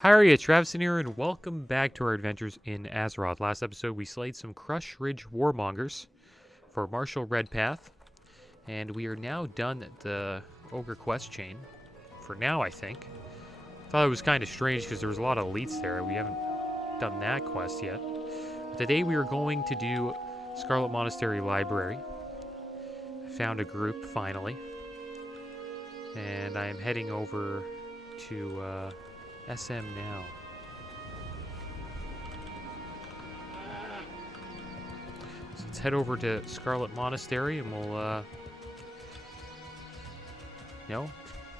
Hi, Travis here, and welcome back to our adventures in Azeroth. Last episode, we slayed some Crush Ridge Warmongers for Martial Redpath, and we are now done the Ogre quest chain. For now, I think. Thought it was kind of strange because there was a lot of elites there. We haven't done that quest yet. But today we are going to do Scarlet Monastery Library. I found a group, finally. And I am heading over to SM now. So let's head over to Scarlet Monastery and we'll,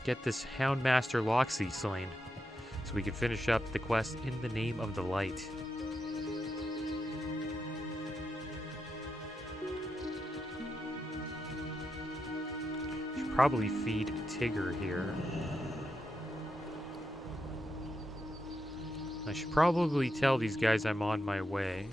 get this Houndmaster Loksey slain so we can finish up the quest in the name of the light. Should probably feed Tigger here. I should probably tell these guys I'm on my way.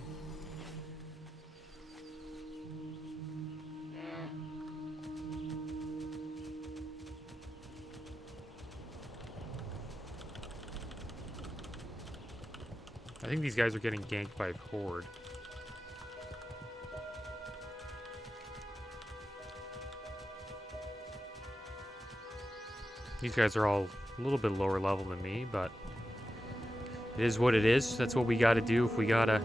I think these guys are getting ganked by a horde. These guys are all a little bit lower level than me, but it is what it is. That's what we gotta do if we gotta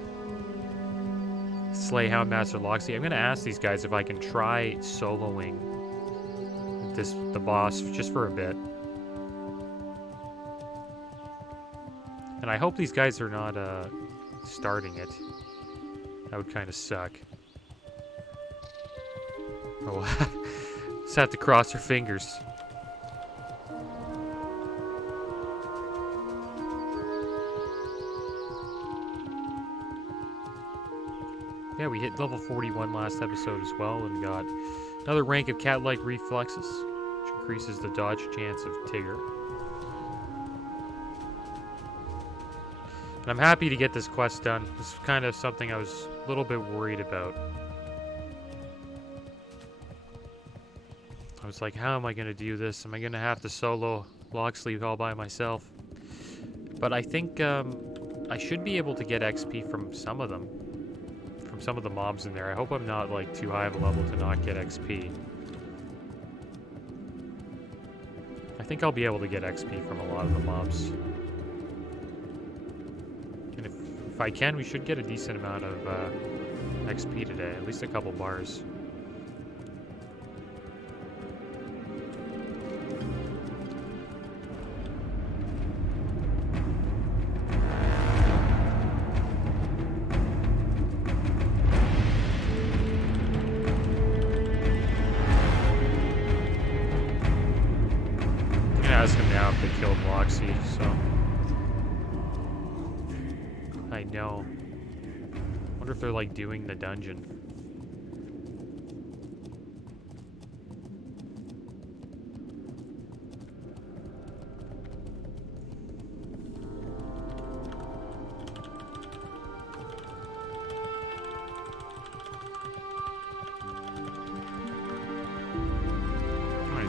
slay Houndmaster Loksey. I'm gonna ask these guys if I can try soloing the boss just for a bit. And I hope these guys are not starting it. That would kind of suck. Oh, just have to cross our fingers. Yeah, we hit level 41 last episode as well and got another rank of cat-like reflexes, which increases the dodge chance of Tigger. And I'm happy to get this quest done. This is kind of something I was a little bit worried about. I was like, how am I going to do this? Am I going to have to solo Loksey all by myself? But I think I should be able to get XP from some of them. From some of the mobs in there. I hope I'm not like too high of a level to not get XP. I think I'll be able to get XP from a lot of the mobs. And if I can, we should get a decent amount of XP today. At least a couple bars. Ask him now if they killed Loksey, so I know. Wonder if they're like doing the dungeon.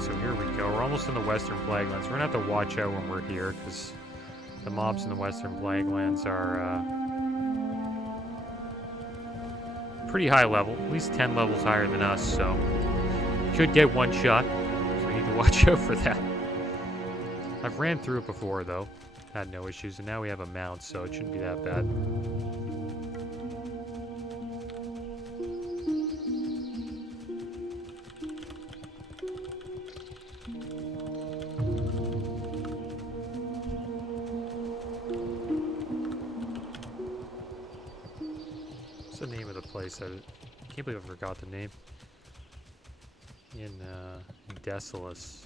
So here we go. We're almost in the Western Flaglands. We're gonna have to watch out when we're here because the mobs in the Western Flaglands are pretty high level, at least 10 levels higher than us. So should get one shot. So we need to watch out for that. I've ran through it before though, had no issues, and now we have a mount, so it shouldn't be that bad. The name of the place. I can't believe I forgot the name. In Desolus.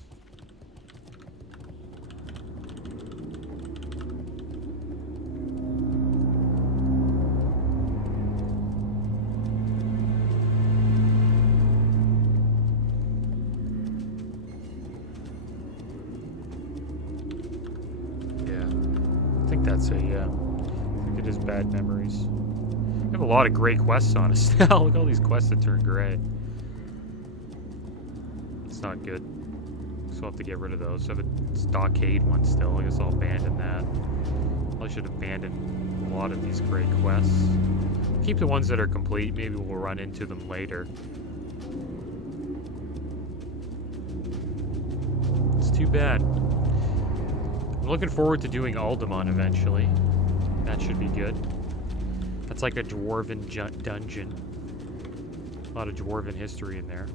Yeah. I think that's it, yeah. I think it is Bad Memories. We have a lot of gray quests on us now. Look at all these quests that turn gray. It's not good. So we'll have to get rid of those. So the stockade one still, I guess I'll abandon that. should abandon a lot of these great quests. Keep the ones that are complete. Maybe we'll run into them later. It's too bad. I'm looking forward to doing Alderaan eventually. That should be good. That's like a dwarven dungeon. A lot of dwarven history in there.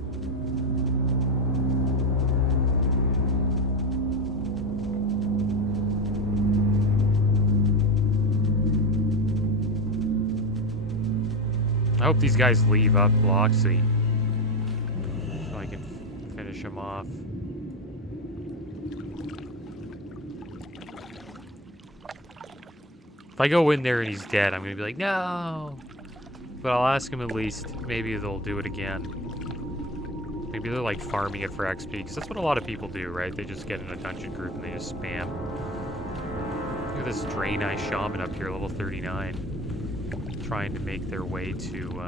I hope these guys leave up Loksey so I can finish him off. If I go in there and he's dead, I'm gonna be like, no! But I'll ask him at least. Maybe they'll do it again. Maybe they're like farming it for XP, because that's what a lot of people do, right? They just get in a dungeon group and they just spam. Look at this Draenei Shaman up here, level 39. Trying to make their way to,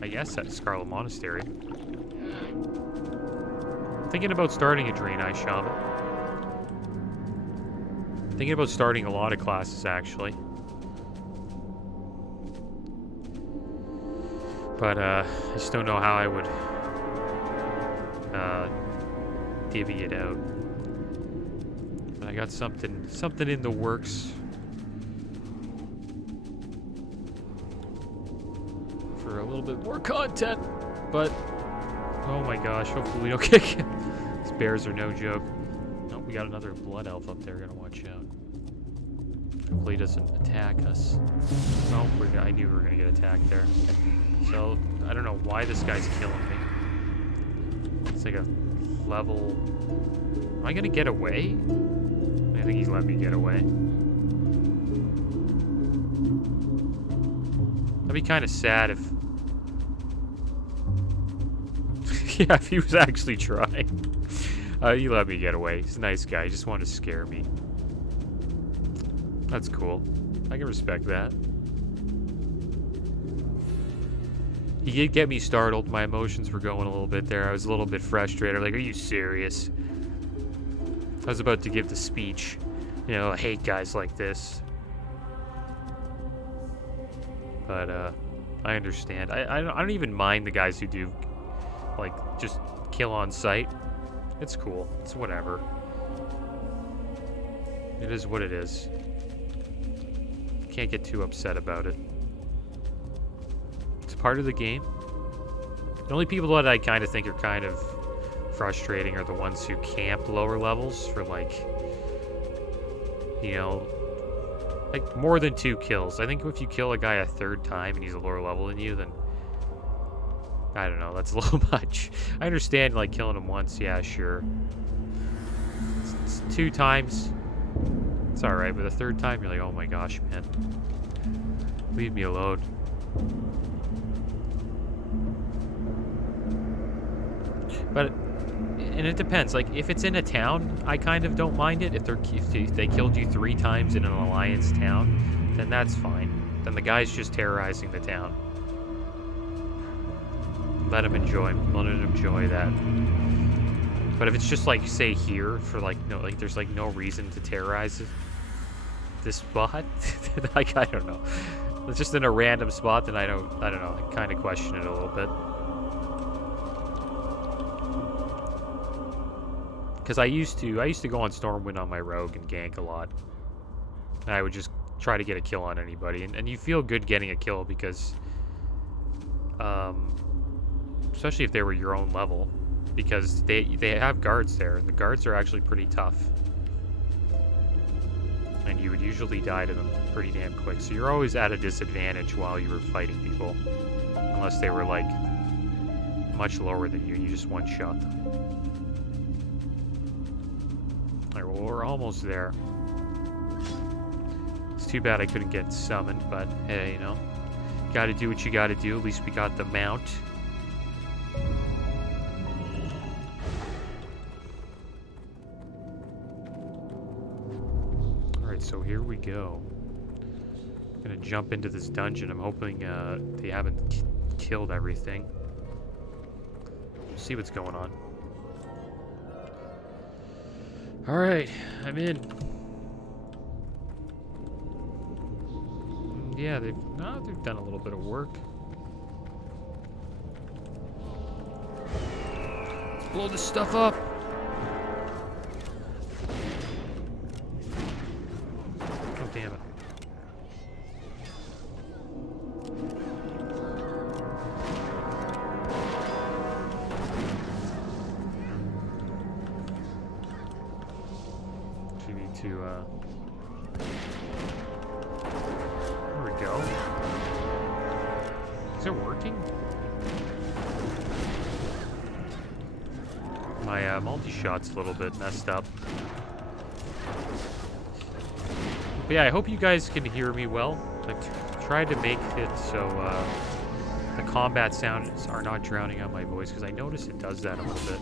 I guess, that Scarlet Monastery. Thinking about starting a Draenei Shaman. Thinking about starting a lot of classes, actually. But, I just don't know how I would, divvy it out. But I got something in the works. For a little bit more content, but oh my gosh, hopefully we don't get killed. These bears are no joke. Nope, we got another blood elf up there. Gotta watch out. Hopefully he doesn't attack us. Oh, I knew we were gonna get attacked there. So I don't know why this guy's killing me. It's like a level. Am I gonna get away? I think he's let me get away. That'd be kind of sad if... yeah, if he was actually trying. He let me get away. He's a nice guy. He just wanted to scare me. That's cool. I can respect that. He did get me startled. My emotions were going a little bit there. I was a little bit frustrated. Like, are you serious? I was about to give the speech. You know, I hate guys like this. But, I understand. I don't even mind the guys who do, like, just kill on sight. It's cool. It's whatever. It is what it is. Can't get too upset about it. It's part of the game. The only people that I kind of think are kind of frustrating are the ones who camp lower levels for, like, you know, like more than 2 kills. I think if you kill a guy a 3rd time and he's a lower level than you, then I don't know, that's a little much. I understand, like, killing him once, yeah, sure. It's 2 times, it's alright, but the 3rd time, you're like, oh my gosh, man. Leave me alone. But, and it depends, like, if it's in a town, I kind of don't mind it. If they killed you 3 times in an alliance town, then that's fine. Then the guy's just terrorizing the town. Let him enjoy that. But if it's just like, say here, for like, no, like there's like no reason to terrorize this spot, like, I don't know. It's just in a random spot, then I don't know, I kind of question it a little bit. Because I used to go on Stormwind on my rogue and gank a lot. And I would just try to get a kill on anybody. And you feel good getting a kill because, especially if they were your own level, because they have guards there, and the guards are actually pretty tough. And you would usually die to them pretty damn quick. So you're always at a disadvantage while you were fighting people. Unless they were, like, much lower than you, and you just one-shot them. Alright, well, we're almost there. It's too bad I couldn't get summoned, but hey, you know. Gotta do what you gotta do. At least we got the mount. Alright, so here we go. I'm gonna jump into this dungeon. I'm hoping they haven't killed everything. See what's going on. Alright, I'm in. Yeah, they've done a little bit of work. Let's blow this stuff up. Oh, damn it. We need to, there we go. Is it working? My multi-shot's a little bit messed up. But yeah, I hope you guys can hear me well. I tried to make it so the combat sounds are not drowning out my voice, because I notice it does that a little bit.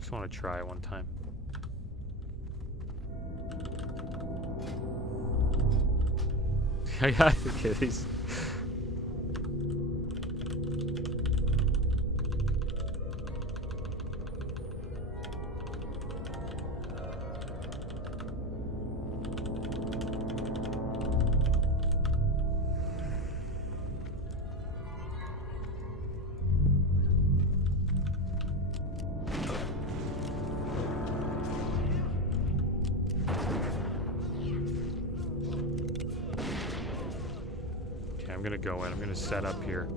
Just want to try one time. I got okay, these. I'm gonna go in. I'm gonna set up here.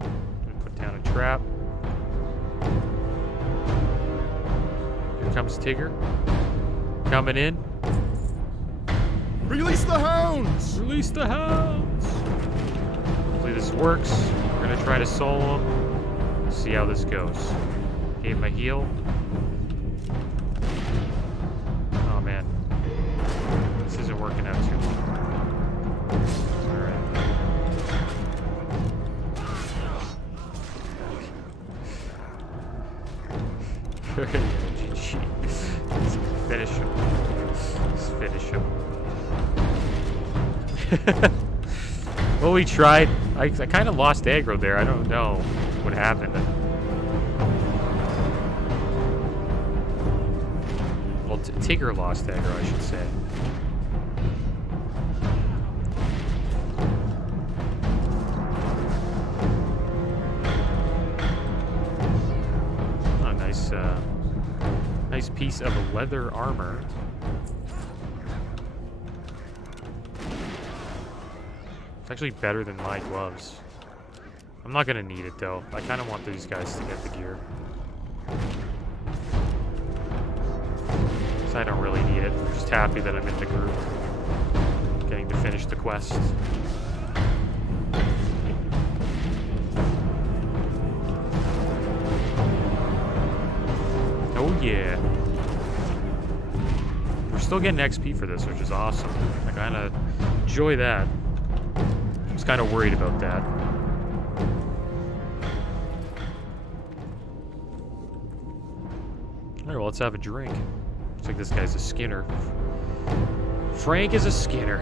I'm gonna put down a trap. Here comes Tigger. Coming in. Release the hounds! Release the hounds! Hopefully this works. We're gonna try to solo him. See how this goes. Gave him a heal. Oh man. This isn't working out too well. GG. Let's finish him. Let's finish him. Well, we tried. I kind of lost aggro there. I don't know what happened. Well, Tigger lost aggro, I should say. Nice piece of leather armor. It's actually better than my gloves. I'm not gonna need it though. I kind of want these guys to get the gear. So I don't really need it. I'm just happy that I'm in the group. Getting to finish the quest. Oh yeah. We're still getting XP for this, which is awesome. I kind of enjoy that. I was kind of worried about that. Alright, well, let's have a drink. Looks like this guy's a skinner. Frank is a skinner.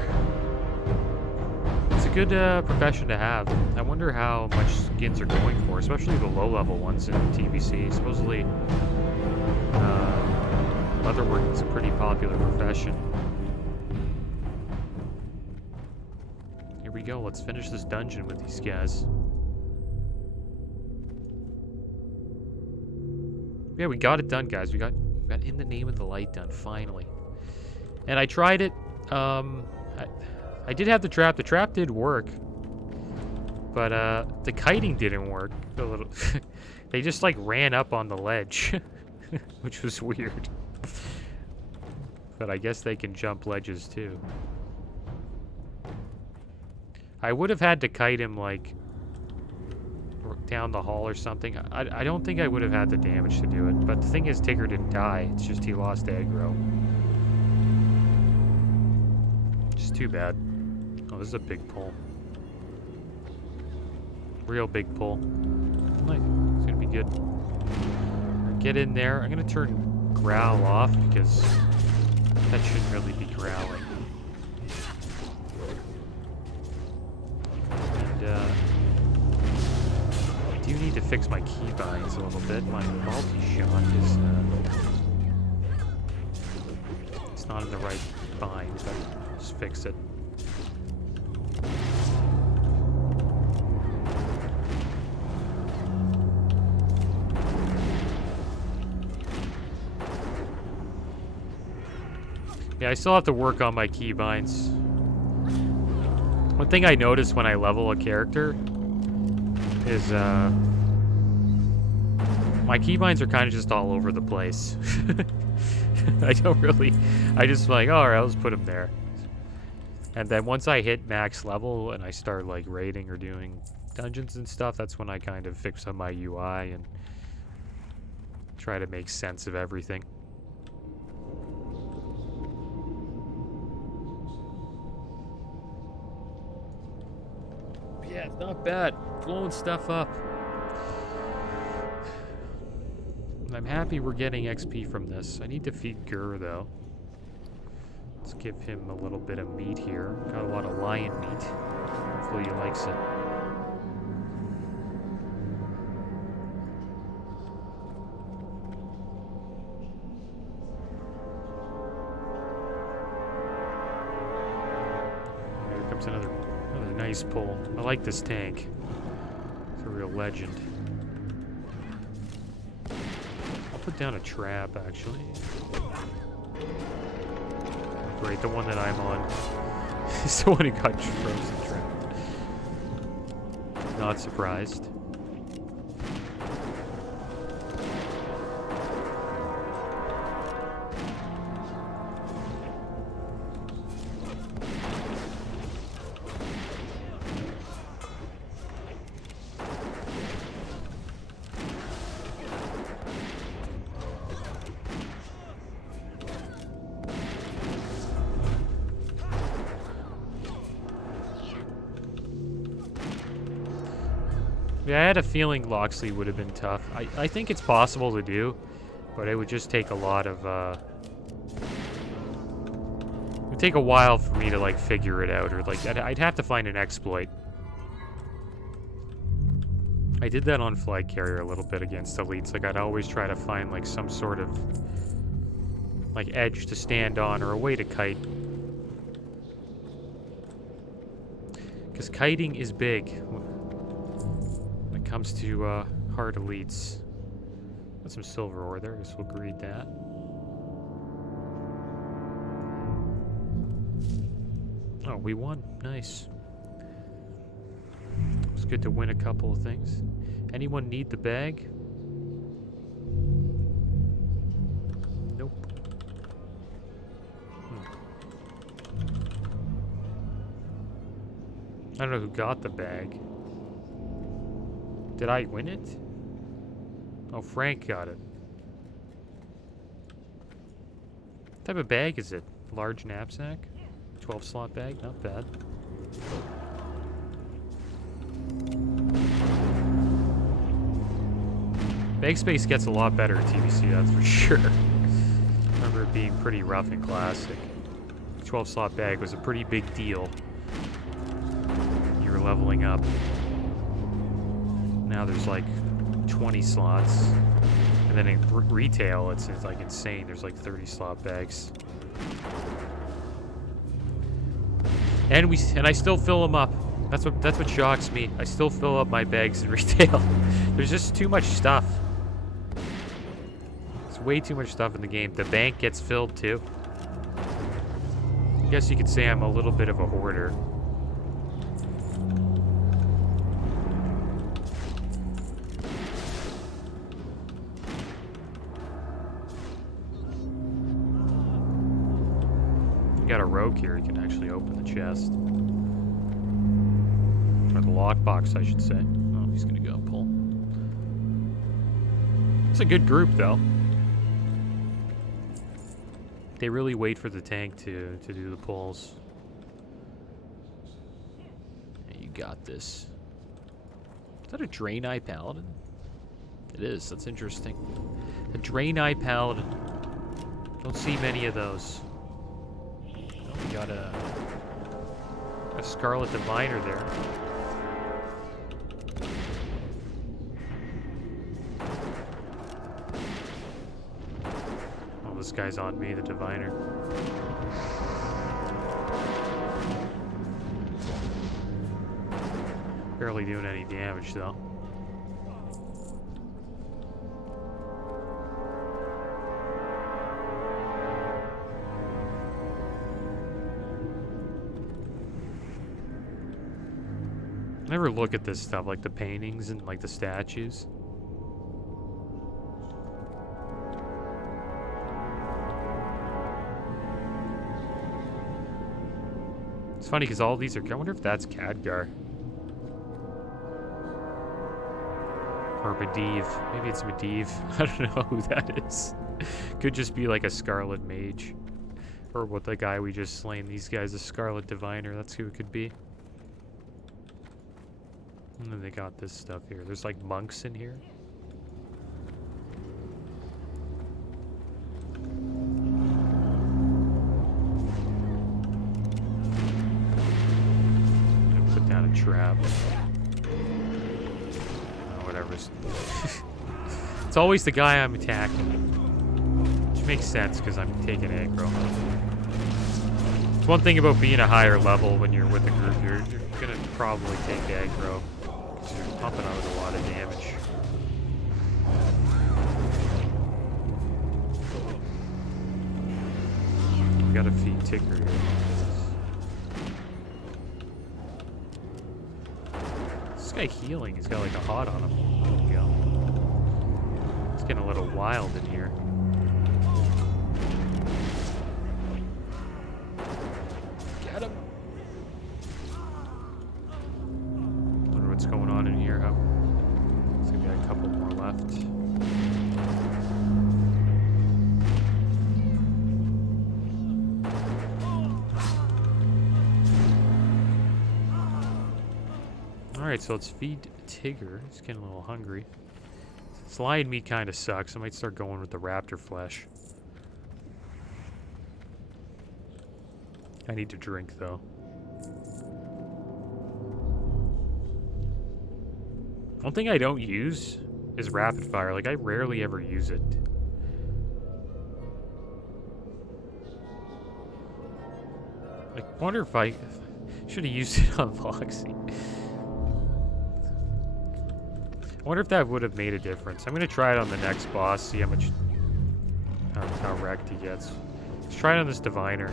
It's a good profession to have. I wonder how much skins are going for, especially the low-level ones in TBC. Supposedly, leatherworking is a pretty popular profession. Here we go. Let's finish this dungeon with these guys. Yeah, we got it done, guys. We got In the Name of the Light done, finally. And I tried it. I did have the trap. The trap did work. But the kiting didn't work. A little. They just, like, ran up on the ledge. Which was weird. But I guess they can jump ledges, too. I would have had to kite him, like, down the hall or something. I don't think I would have had the damage to do it. But the thing is, Tigger didn't die. It's just he lost aggro. Just too bad. Oh, this is a big pull. Real big pull. Like, it's gonna be good. Get in there. I'm gonna turn Growl off because That shouldn't really be growling. And, I do need to fix my keybinds a little bit. My multi-shot is, it's not in the right bind, but just fix it. Yeah, I still have to work on my keybinds. One thing I notice when I level a character is my keybinds are kind of just all over the place. I just like, oh, all right, I'll just put them there. And then once I hit max level and I start like raiding or doing dungeons and stuff, that's when I kind of fix on my UI and try to make sense of everything. Yeah, it's not bad. Blowing stuff up. I'm happy we're getting XP from this. I need to feed Gur, though. Let's give him a little bit of meat here. Got a lot of lion meat. Hopefully he likes it. Here comes another nice pull. I like this tank. It's a real legend. I'll put down a trap, actually. Great, the one that I'm on is the one who got frozen trapped. Not surprised. Yeah, I had a feeling Loksey would have been tough. I think it's possible to do, but it would just take a lot of, it would take a while for me to, like, figure it out, or, like, I'd have to find an exploit. I did that on Flag Carrier a little bit against elites. Like, I'd always try to find, like, some sort of, like, edge to stand on, or a way to kite. Because kiting is big. Comes to hard elites. Got some silver ore there, I guess we'll greed that. Oh, we won. Nice. It's good to win a couple of things. Anyone need the bag? Nope. I don't know who got the bag. Did I win it? Oh, Frank got it. What type of bag is it? Large knapsack? 12-slot bag? Not bad. Bag space gets a lot better in TBC, that's for sure. I remember it being pretty rough in Classic. 12-slot bag was a pretty big deal. You were leveling up. Now there's like 20 slots, and then in retail it's like insane. There's like 30 slot bags, and I still fill them up. That's what shocks me. I still fill up my bags in retail. There's just too much stuff. It's way too much stuff in the game. The bank gets filled too. I guess you could say I'm a little bit of a hoarder. Got a rogue here, you can actually open the chest. Or the lockbox, I should say. Oh, he's gonna go pull. It's a good group, though. They really wait for the tank to do the pulls. Yeah, you got this. Is that a Draenei Paladin? It is, that's interesting. A Draenei Paladin. Don't see many of those. got a Scarlet Diviner there. Oh, this guy's on me, the Diviner. Barely doing any damage though. Never look at this stuff, like the paintings and like the statues. It's funny because all these are. I wonder if that's Khadgar or Medivh. Maybe it's Medivh. I don't know who that is. Could just be like a Scarlet Mage, or what the guy we just slain. These guys, a Scarlet Diviner. That's who it could be. And then they got this stuff here. There's like monks in here. I'm gonna put down a trap. Whatever. It's always the guy I'm attacking. Which makes sense because I'm taking aggro. It's one thing about being a higher level when you're with a group. You're gonna probably take aggro. You're pumping out a lot of damage. We gotta feed Tigger here. This guy healing, he's got like a hot on him. There we go. It's getting a little wild in here. Get him! What's going on in here? Huh? Looks like we got a couple more left. Alright, so let's feed Tigger. He's getting a little hungry. This lion meat kind of sucks. I might start going with the raptor flesh. I need to drink, though. One thing I don't use is rapid fire. Like, I rarely ever use it. Like, I wonder if I should have used it on Loksey. I wonder if that would have made a difference. I'm gonna try it on the next boss, see how much how wrecked he gets. Let's try it on this Diviner.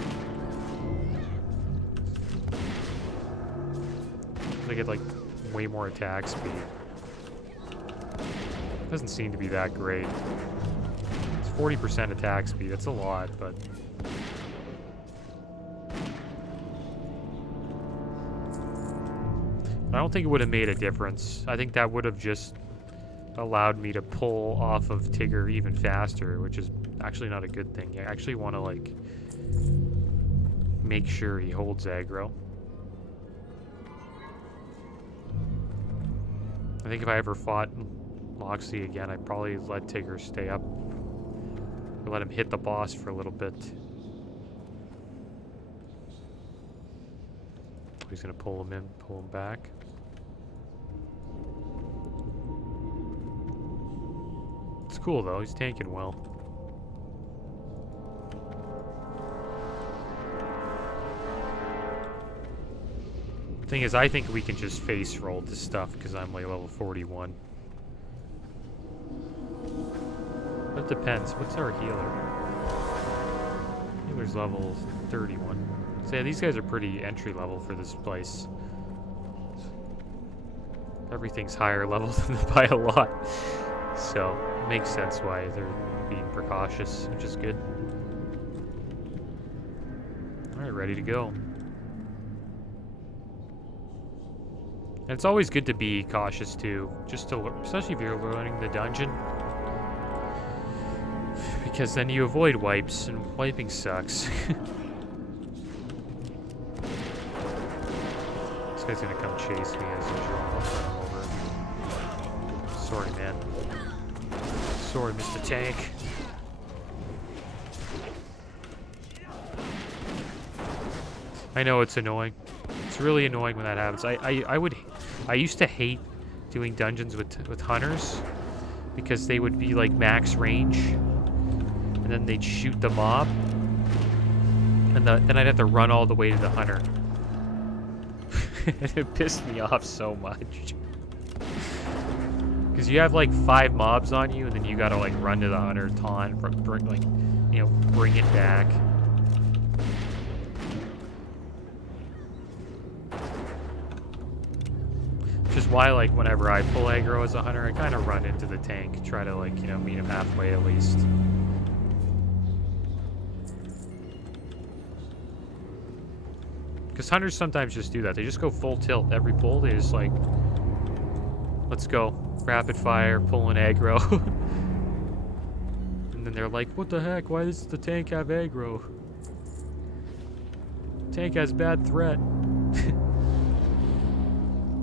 I get like way more attack speed. Doesn't seem to be that great. It's 40% attack speed. That's a lot, but I don't think it would have made a difference. I think that would have just allowed me to pull off of Tigger even faster, which is actually not a good thing. You actually want to like make sure he holds aggro. I think if I ever fought Loksey again, I'd probably let Tigger stay up. Or let him hit the boss for a little bit. He's gonna pull him in, pull him back. It's cool though, he's tanking well. Thing is, I think we can just face roll this stuff because I'm like level 41. It depends. What's our healer? Healer's level 31. So yeah, these guys are pretty entry level for this place. Everything's higher level than them by a lot. So it makes sense why they're being precautious, which is good. Alright, ready to go. And it's always good to be cautious too, just to, especially if you're learning the dungeon. Because then you avoid wipes, and wiping sucks. This guy's gonna come chase me as usual. I'll run him over. Sorry, man. Sorry, Mr. Tank. I know it's annoying. It's really annoying when that happens. I used to hate doing dungeons with hunters because they would be like max range, and then they'd shoot the mob, and then I'd have to run all the way to the hunter. And it pissed me off so much. Because you have like 5 mobs on you, and then you gotta like run to the hunter, taunt, bring it back. Which is why, like, whenever I pull aggro as a hunter, I kind of run into the tank, try to, like, you know, meet him halfway at least. Because hunters sometimes just do that. They just go full tilt every pull. They just, like, let's go. Rapid fire, pulling aggro. And then they're like, what the heck? Why does the tank have aggro? Tank has bad threat.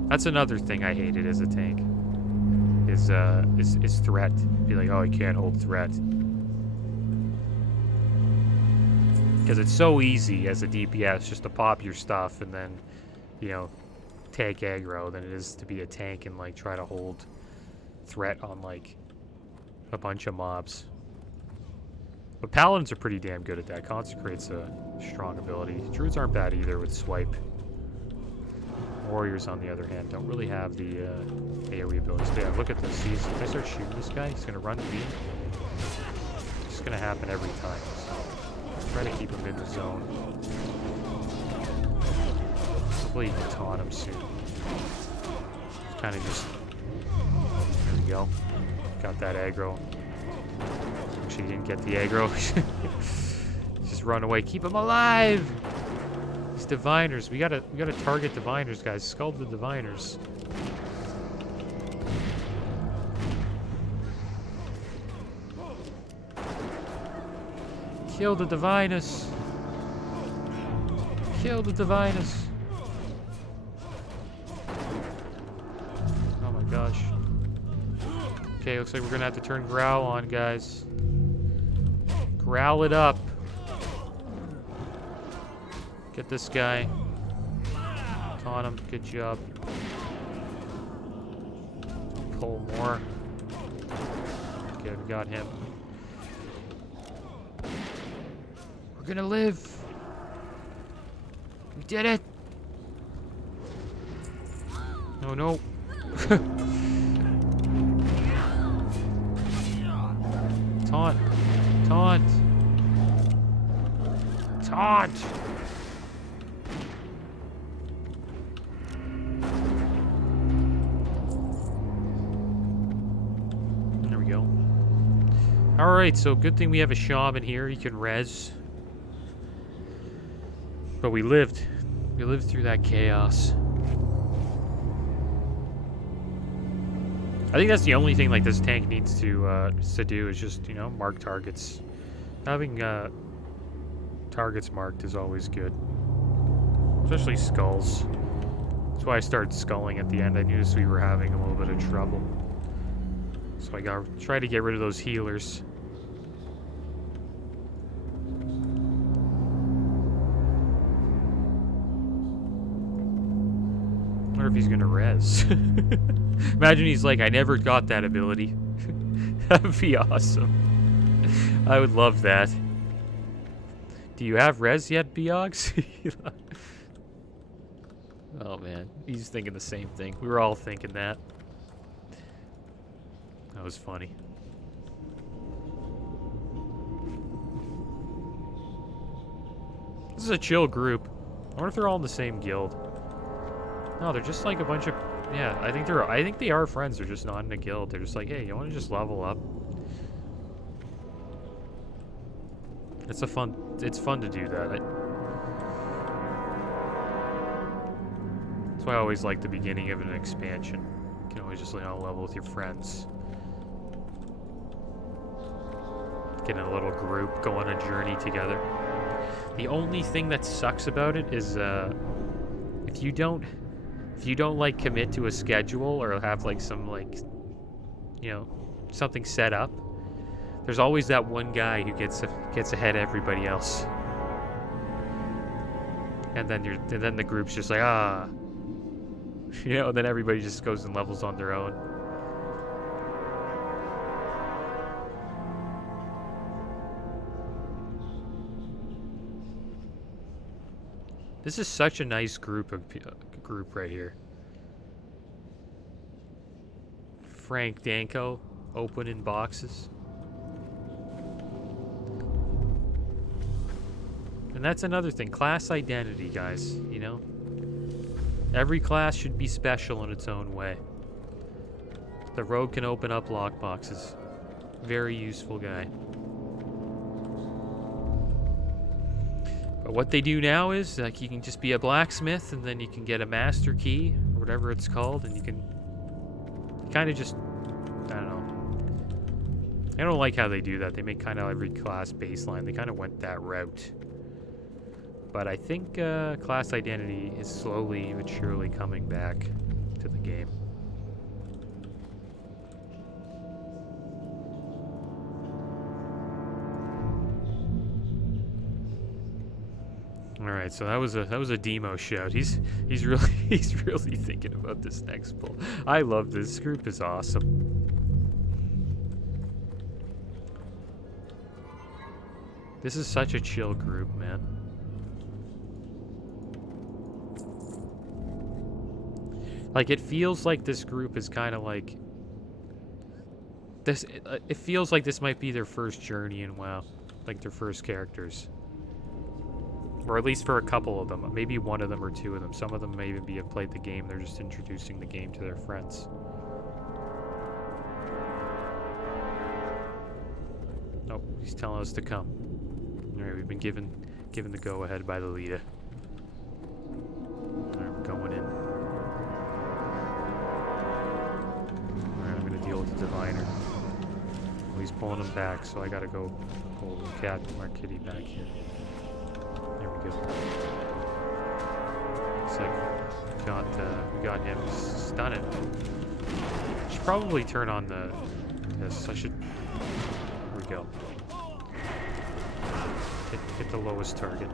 That's another thing I hated as a tank. Is threat. Be like, oh, you can't hold threat. Because it's so easy as a DPS just to pop your stuff and then, you know, take aggro than it is to be a tank and, like, try to hold threat on, like, a bunch of mobs. But paladins are pretty damn good at that. Consecrate's a strong ability. Druids aren't bad either with swipe. Warriors, on the other hand, don't really have the AoE abilities. But yeah, look at this. If I start shooting this guy, he's going to run to me. It's going to happen every time. So try to keep him in the zone. Hopefully you can taunt him soon. Kind of just... There we go. Got that aggro. Actually, didn't get the aggro. Just run away. Keep him alive! These diviners. We gotta target diviners, guys. Scald the diviners. Kill the diviners. Kill the diviners. Oh my gosh. Okay, looks like we're gonna have to turn Growl on, guys. Growl it up. Get this guy. Taunt him. Good job. Pull more. Good, we got him. We're gonna live. We did it. Oh no. Taunt. Taunt. Taunt. There we go. Alright, so good thing we have a shaman here. He can res. But we lived. We lived through that chaos. I think that's the only thing like this tank needs to do is just, you know, mark targets. Having targets marked is always good. Especially skulls. That's why I started sculling at the end. I knew we were having a little bit of trouble. So I gotta try to get rid of those healers. I wonder if he's gonna res. Imagine he's like, I never got that ability. That'd be awesome. I would love that. Do you have res yet, Beogs? Oh man, he's thinking the same thing. We were all thinking that. That was funny. This is a chill group. I wonder if they're all in the same guild. No, they're just like a bunch of... Yeah, I think they are friends. They're just not in a guild. They're just like, hey, you want to just level up? It's fun to do that. That's why I always like the beginning of an expansion. You can always just, you know, level with your friends. Get in a little group, go on a journey together. The only thing that sucks about it is if you don't like commit to a schedule or have like some like, you know, something set up, there's always that one guy who gets ahead of everybody else. And then the group's just like, ah. You know, and then everybody just goes and levels on their own. This is such a nice group right here. Frank Danko opening boxes. And that's another thing, class identity, guys, you know? Every class should be special in its own way. The rogue can open up lockboxes. Very useful guy. But what they do now is, like, you can just be a blacksmith, and then you can get a master key, or whatever it's called, and you can kind of just, I don't know. I don't like how they do that. They make kind of every class baseline. They kind of went that route. But I think class identity is slowly but surely coming back to the game. All right, so that was a demo shout. He's really thinking about this next pull. I love this group. Is awesome. This is such a chill group, man. Like, it feels like this group is kind of like this. It feels like this might be their first journey in WoW, like their first characters. Or at least for a couple of them. Maybe one of them or two of them. Some of them may even have played the game. They're just introducing the game to their friends. Oh, he's telling us to come. Alright, we've been given the go-ahead by the leader. Alright, we're going in. Alright, I'm gonna deal with the diviner. Well, he's pulling him back, so I gotta go pull the cat our kitty back here. There we go. Looks like we got him stunning. Should probably turn on this. I should. Here we go. Hit the lowest target.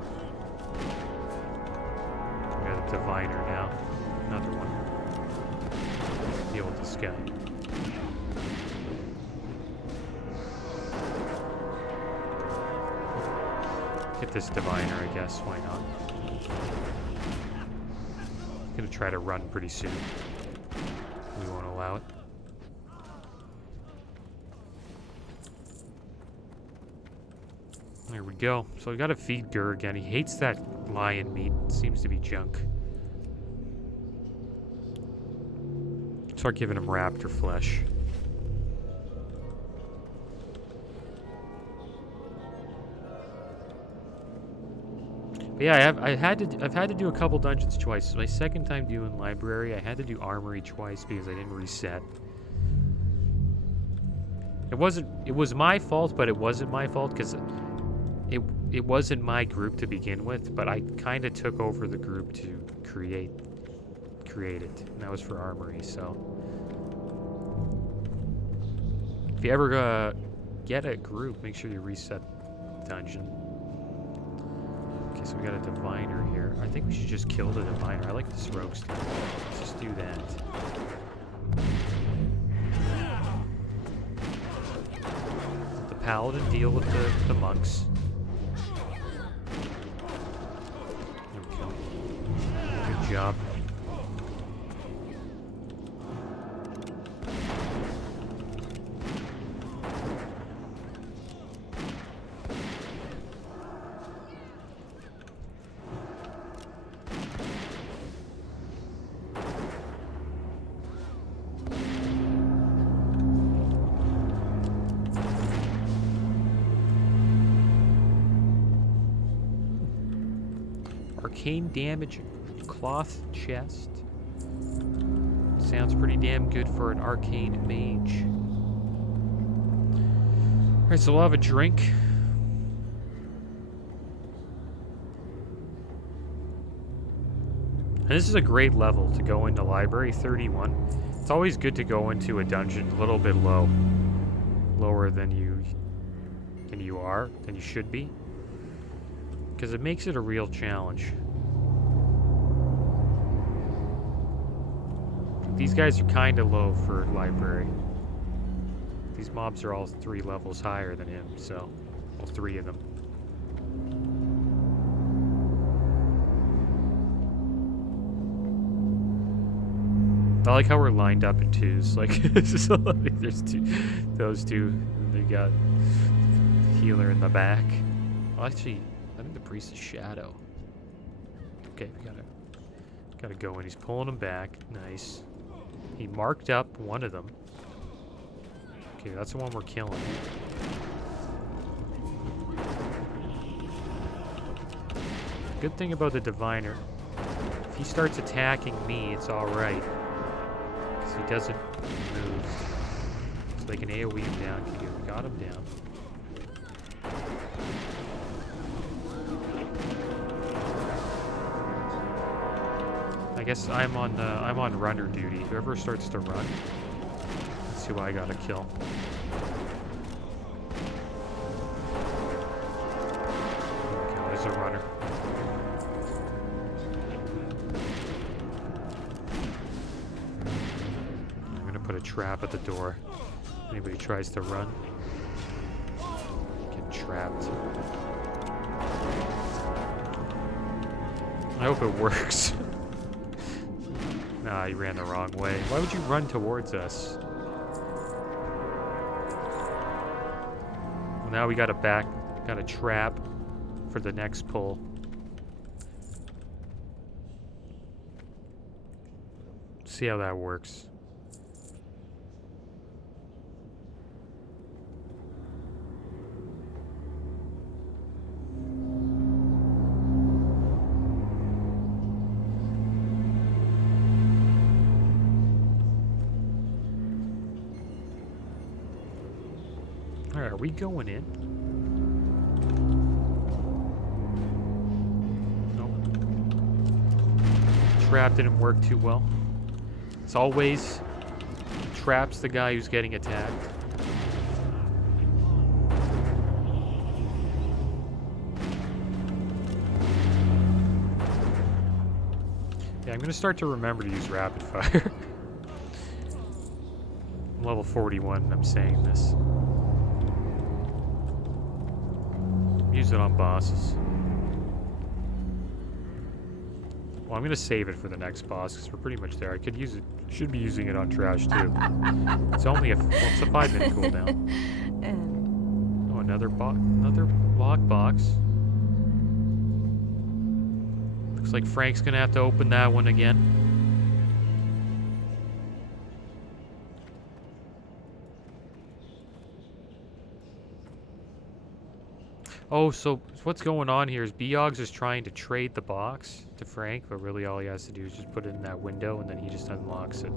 We got a diviner now. Another one. Deal with this guy. Get this diviner, I guess. Why not? Gonna try to run pretty soon. We won't allow it. There we go. So we gotta feed Gur again. He hates that lion meat. It seems to be junk. Start giving him raptor flesh. But yeah, I've had to do a couple dungeons twice. It's my second time doing library. I had to do armory twice because I didn't reset. It was my fault, but it wasn't my fault because it wasn't my group to begin with, but I kind of took over the group to create it. And that was for armory, so if you ever get a group, make sure you reset the dungeon. Okay, so we got a diviner here. I think we should just kill the diviner. I like this rogue stuff. Let's just do that. The paladin deal with the monks. There we go. Good job. Arcane damage cloth chest. Sounds pretty damn good for an arcane mage. Alright, so we'll have a drink. And this is a great level to go into library, 31. It's always good to go into a dungeon a little bit lower than you should be. Because it makes it a real challenge. these guys are kind of low for library. These mobs are all 3 levels higher than him, so... Well, 3 of them. I like how we're lined up in 2s. Like, there's those 2. And they got healer in the back. Well, actually, I think the priest is Shadow. Okay, we gotta go in. He's pulling him back. Nice. He marked up one of them. Okay, that's the one we're killing. Good thing about the diviner, if he starts attacking me, it's alright. Because he doesn't move. So they can AoE him down. Okay, we got him down. I guess I'm on runner duty. Whoever starts to run, that's who I gotta kill. Okay, there's a runner. I'm gonna put a trap at the door. Anybody tries to run, get trapped. I hope it works. Nah, he ran the wrong way. Why would you run towards us? Well, now we got a trap for the next pull. See how that works. Alright, are we going in? Nope. Trap didn't work too well. It's always traps the guy who's getting attacked. Yeah, I'm gonna start to remember to use rapid fire. I'm level 41 and I'm saying this. Use it on bosses. Well, I'm gonna save it for the next boss because we're pretty much there. I could use it. Should be using it on trash too. It's only it's a 5-minute cooldown. Oh, another lockbox. Looks like Frank's gonna have to open that one again. Oh, so what's going on here is Beog's is trying to trade the box to Frank, but really all he has to do is just put it in that window and then he just unlocks it.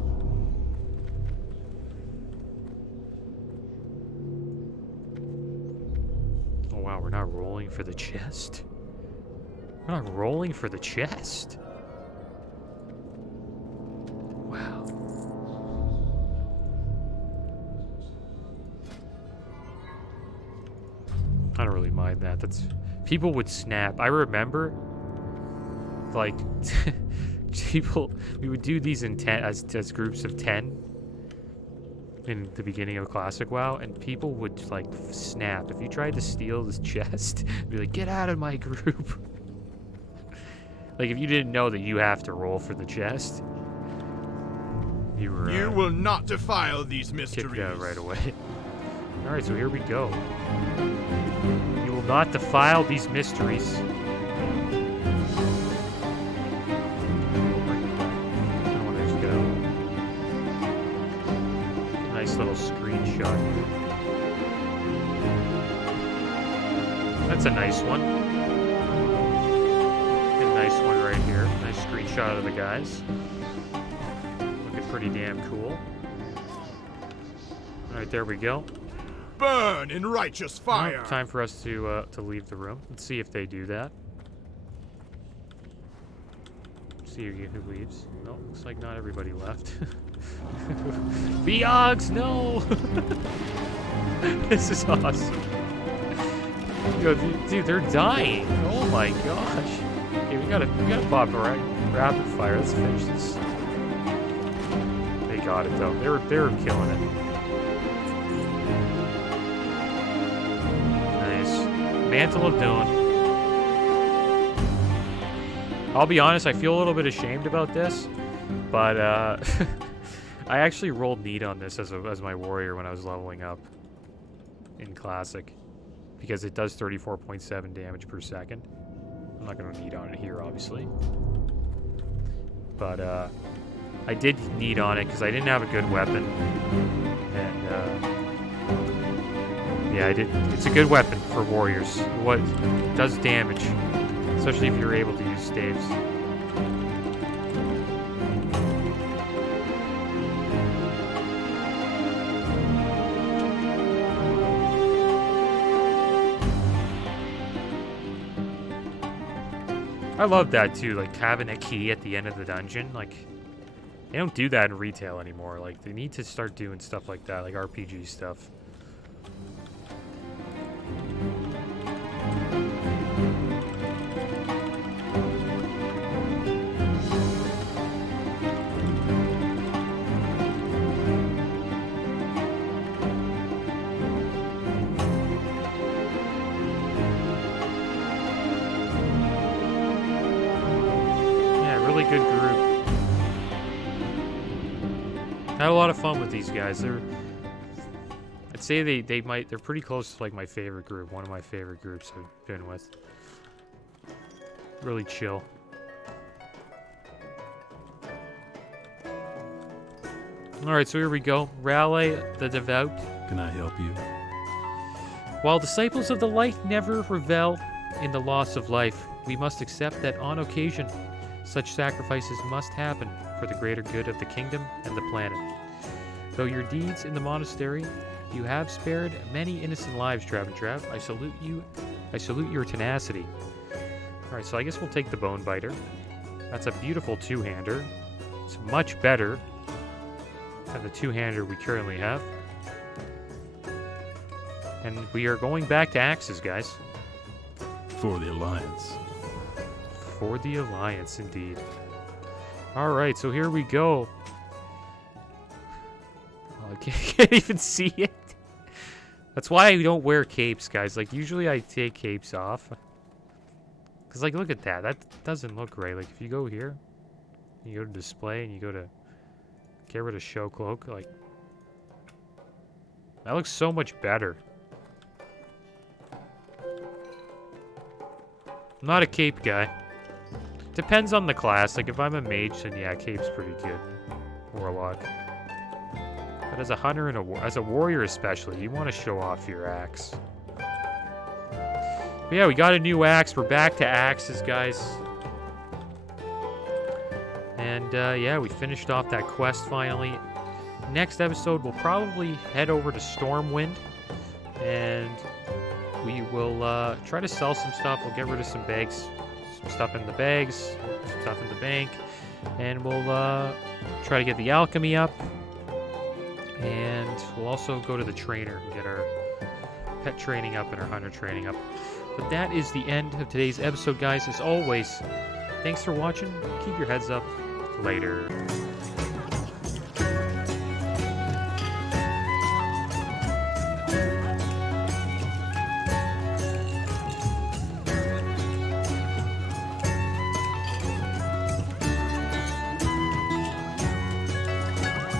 Oh wow, we're not rolling for the chest. We're not rolling for the chest. Wow. I don't really mind that. That's people would snap. I remember, like, we would do these in as groups of 10 in the beginning of Classic WoW, and people would like snap if you tried to steal this chest. Be like, get out of my group. Like if you didn't know that you have to roll for the chest, you were. You will not defile these mysteries. Kicked out right away. All right, so here we go. You will not defile these mysteries. Oh, there's go. Nice little screenshot. That's a nice one. A nice one right here. Nice screenshot of the guys. Looking pretty damn cool. All right, there we go. Burn in righteous fire. Well, time for us to leave the room. Let's see if they do that. See who leaves. No, looks like not everybody left. Beogs, no! This is awesome. Yo, dude, they're dying. Oh my gosh. Okay, we gotta pop a rapid fire. Let's finish this. got it though. They were killing it. Nice. Mantle of Doom. I'll be honest, I feel a little bit ashamed about this, but I actually rolled need on this as my warrior when I was leveling up in Classic, because it does 34.7 damage per second. I'm not going to need on it here, obviously. But I did need on it because I didn't have a good weapon. And yeah, I did. It's a good weapon for warriors. What does damage, especially if you're able to use staves. I love that too, like having a key at the end of the dungeon. Like, they don't do that in retail anymore. Like, they need to start doing stuff like that, like RPG stuff. Really good group. Had a lot of fun with these guys. I'd say they're pretty close to like my favorite group. One of my favorite groups I've been with. Really chill. Alright, so here we go. Raleigh the Devout. Can I help you? While disciples of the light never revel in the loss of life, we must accept that on occasion, such sacrifices must happen for the greater good of the kingdom and the planet. Though your deeds in the monastery, you have spared many innocent lives, Trav and Trav. I salute you. I salute your tenacity. Alright, so I guess we'll take the Bone Biter. That's a beautiful two-hander. It's much better than the two-hander we currently have. And we are going back to axes, guys. For the Alliance. For the Alliance, indeed. Alright, so here we go. Oh, I can't even see it. That's why I don't wear capes, guys. Like, usually I take capes off. Because, like, look at that. That doesn't look right. Like, if you go here, you go to display, and you go to get rid of show cloak, like, that looks so much better. I'm not a cape guy. Depends on the class. Like, if I'm a mage, then yeah, cape's pretty good. Warlock. But as a hunter and as a warrior especially, you want to show off your axe. But yeah, we got a new axe. We're back to axes, guys. And yeah, we finished off that quest finally. Next episode, we'll probably head over to Stormwind. And we will try to sell some stuff. We'll get rid of some bags. Stuff in the bags, stuff in the bank, and we'll try to get the alchemy up, and we'll also go to the trainer and get our pet training up and our hunter training up. But that is the end of today's episode, guys. As always, thanks for watching. Keep your heads up. Later.